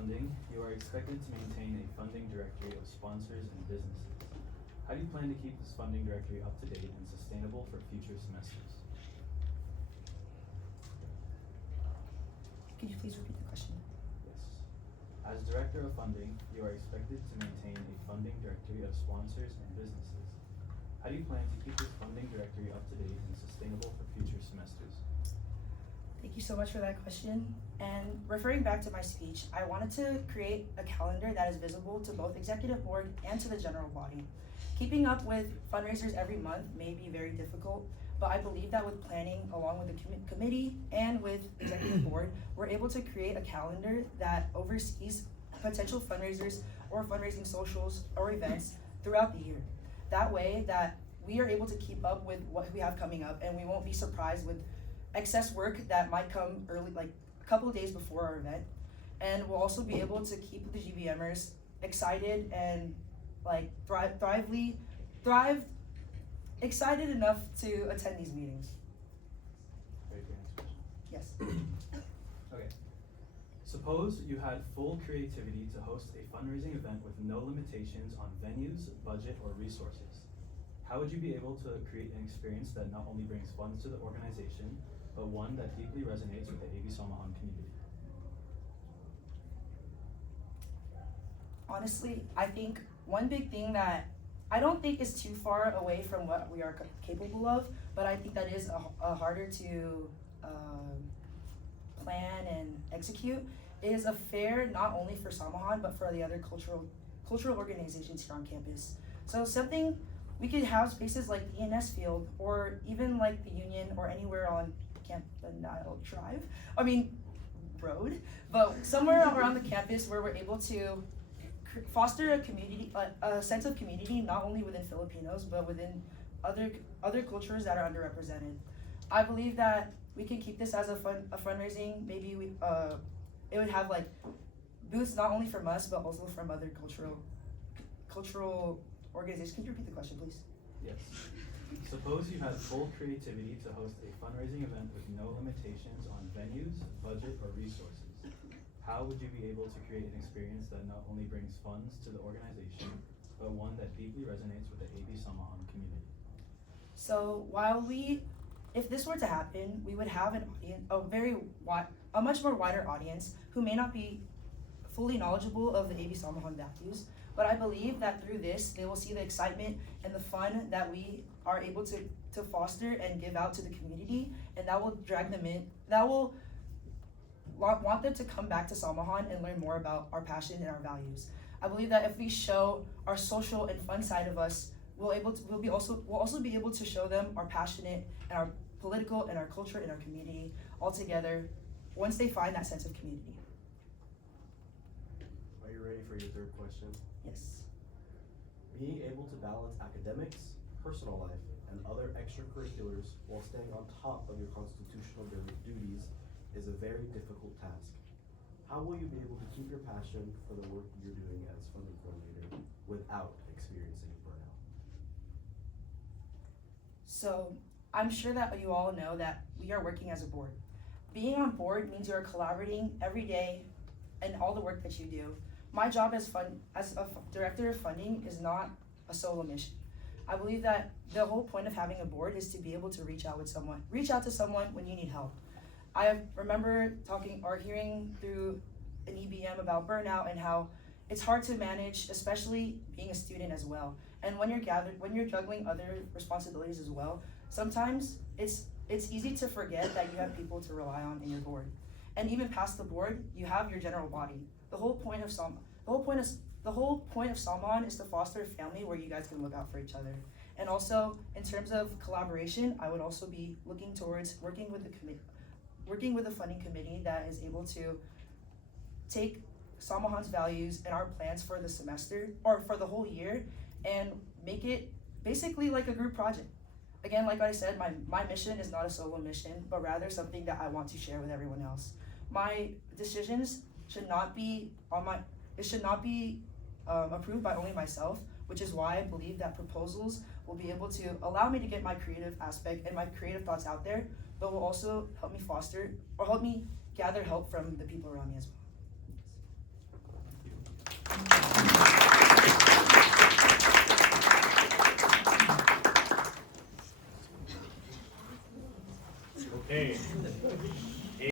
funding, you are expected to maintain a funding directory of sponsors and businesses. How do you plan to keep this funding directory up to date and sustainable for future semesters? Could you please repeat the question? Yes. As Director of Funding, you are expected to maintain a funding directory of sponsors and businesses. How do you plan to keep this funding directory up to date and sustainable for future semesters? Thank you so much for that question. And referring back to my speech, I wanted to create a calendar that is visible to both executive board and to the general body. Keeping up with fundraisers every month may be very difficult, but I believe that with planning along with the committee and with executive board, we're able to create a calendar that oversees potential fundraisers or fundraising socials or events throughout the year. That way that we are able to keep up with what we have coming up and we won't be surprised with excess work that might come early, like a couple of days before our event. And we'll also be able to keep the GBMers excited and like excited enough to attend these meetings. Ready for your next question? Yes. Okay. Suppose you had full creativity to host a fundraising event with no limitations on venues, budget, or resources. How would you be able to create an experience that not only brings funds to the organization, but one that deeply resonates with the AB Samahan community? Honestly, I think one big thing that I don't think is too far away from what we are capable of, but I think that is a harder to plan and execute, is a fair not only for Samahan, but for the other cultural organizations here on campus. So something, we could have spaces like the ENS field, or even like the Union, or anywhere on Campanile Drive, road, but somewhere around the campus where we're able to foster a community, a sense of community, not only within Filipinos, but within other cultures that are underrepresented. I believe that we can keep this as a fundraising. Maybe it would have like booths not only from us, but also from other cultural organizations. Can you repeat the question, please? Yes. Suppose you had full creativity to host a fundraising event with no limitations on venues, budget, or resources. How would you be able to create an experience that not only brings funds to the organization, but one that deeply resonates with the AB Samahan community? So if this were to happen, we would have an audience, a much more wider audience who may not be fully knowledgeable of the AB Samahan values, but I believe that through this, they will see the excitement and the fun that we are able to foster and give out to the community, and that will drag them in, that will want them to come back to Samahan and learn more about our passion and our values. I believe that if we show our social and fun side of us, we'll also be able to show them our passionate and our political and our culture and our community all together once they find that sense of community. Are you ready for your third question? Yes. Being able to balance academics, personal life, and other extracurriculars while staying on top of your constitutional duties is a very difficult task. How will you be able to keep your passion for the work you're doing as funding coordinator without experiencing burnout? So I'm sure that you all know that we are working as a board. Being on board means you're collaborating every day in all the work that you do. My job as a director of funding is not a solo mission. I believe that the whole point of having a board is to be able to reach out to someone when you need help. I remember talking or hearing through an EBM about burnout and how it's hard to manage, especially being a student as well. And when you're juggling other responsibilities as well, sometimes it's easy to forget that you have people to rely on in your board. And even past the board, you have your general body. The whole point of Samahan is to foster a family where you guys can look out for each other. And also, in terms of collaboration, I would also be looking towards working with the funding committee that is able to take Samahan's values and our plans for the semester or for the whole year and make it basically like a group project. Again, like I said, my mission is not a solo mission, but rather something that I want to share with everyone else. My decisions should not be approved by only myself, which is why I believe that proposals will be able to allow me to get my creative aspect and my creative thoughts out there, but will also help me foster or help me gather help from the people around me as well. Hey.